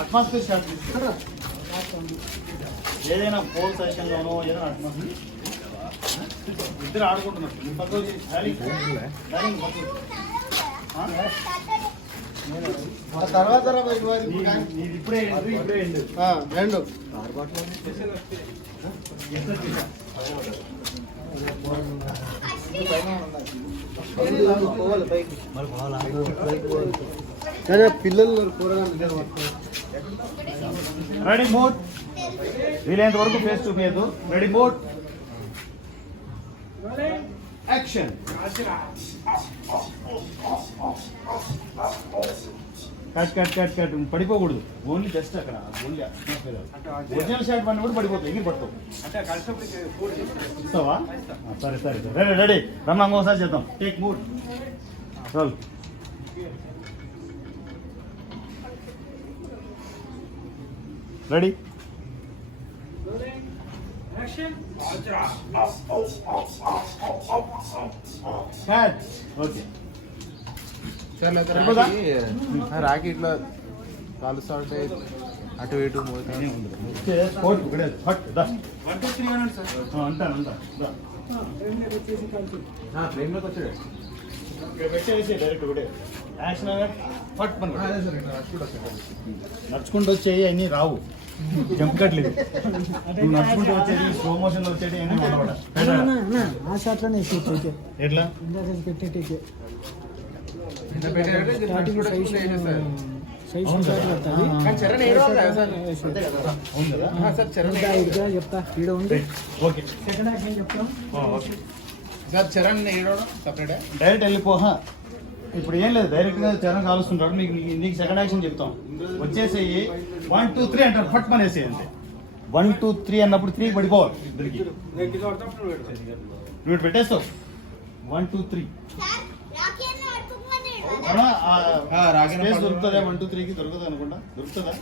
atmosphere start ఏదైనా pole సెషన్లోనో ఏదైనా atmosphere ఇద్దరు ఆడుకుంటున్నారు తర్వాత ఇప్పుడే ఎండు పిల్లలు రెడీ మోడ్ వీలైనంత వరకు ఫేస్ చూపించదు ready mode action cut cut cut cut పడిపోకూడదు ఓన్లీ జస్ట్ అక్కడ ఓన్లీ ఒరిజినల్ షాట్ పడిన కూడా పడిపోతుంది ఎగిరి పడతావు ఇస్తావా సరే సరే సరే రెడీ రెడీ రమ్మ ఇంకోసారి చేద్దాం టేక్ మూడ్ రోల్ రెడీ ఓకే రాకి ఇట్లా కాలుస్తా ఉంటే అటు ఇటు అంటాను ఫ్రేమ్లోకి వచ్చాడు పెట్టేసి డైరెక్ట్ ఒకటే యాక్షన్ ఫట్ పని నడుచుకుంటూ వచ్చేవి అన్నీ రావు జంప్ కట్లేదు నువ్వు నడుచుకుంటూ వచ్చేది స్లో మోషన్ లో వచ్చేది అన్నీ మొదలపడ ఎట్లా చెప్తా ఈడ ఉంది ఓకే సార్ చరణ్ ఏడవడం సపరేట్ డైరెక్ట్ వెళ్ళిపోహా ఇప్పుడు ఏం లేదు డైరెక్ట్ గా చరణ్ కాలుస్తుంటాడు నీకు సెకండ్ యాక్షన్ చెప్తాం వచ్చేసేయి 1 2 3 అంటారు ఫట్ పనేసేయి అంతే 1 2 3 అన్నప్పుడు 3 పడిపోవాలి ఇద్దరికి నువ్వు పెట్టేస్తావు 1 2 3 దొరుకుతుందా 1 2 3 కి దొరకదు అనుకుంటా దొరుకుతుందా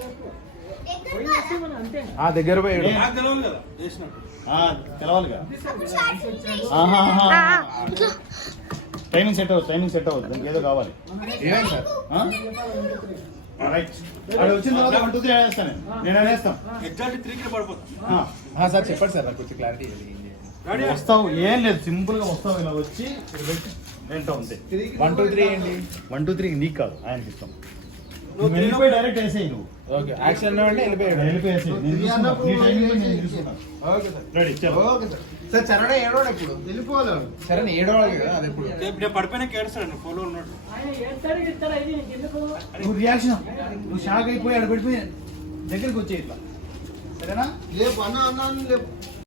దగ్గర పోయి తెలవాలిగా టైమింగ్ సెట్ అవ్వదు దానికి ఏదో కావాలి సార్ వచ్చిన తర్వాత 1 2 3 అనేస్తాను నేను అనేస్తాను సార్ చెప్పండి సార్ నాకు కొంచెం క్లారిటీ వస్తావు ఏం లేదు సింపుల్ గా వస్తావు ఇలా వచ్చి ఏంటో ఉంది 1 2 3 ఏంటి 1 2 3 నీకు కాదు ఆయనకి ఇస్తాం వెళ్ళిపోయి డైరెక్ట్ వేసేయి నువ్వు ఓకే యాక్షన్ అంటే రెడీ సార్ చరణ్ ఏడవాడు ఎప్పుడు వెళ్ళిపోవాలి చరణ్ ఏడవాడు కదా అది ఎప్పుడు నేను పడిపోయినా కేడుస్తాడు ఫోన్లో ఉన్నాడు నువ్వు రియాక్షన్ నువ్వు షాక్ అయిపోయి ఆడ పడిపోయి దగ్గరికి వచ్చే ఇట్లా సరేనా లేపు అన్న లేపు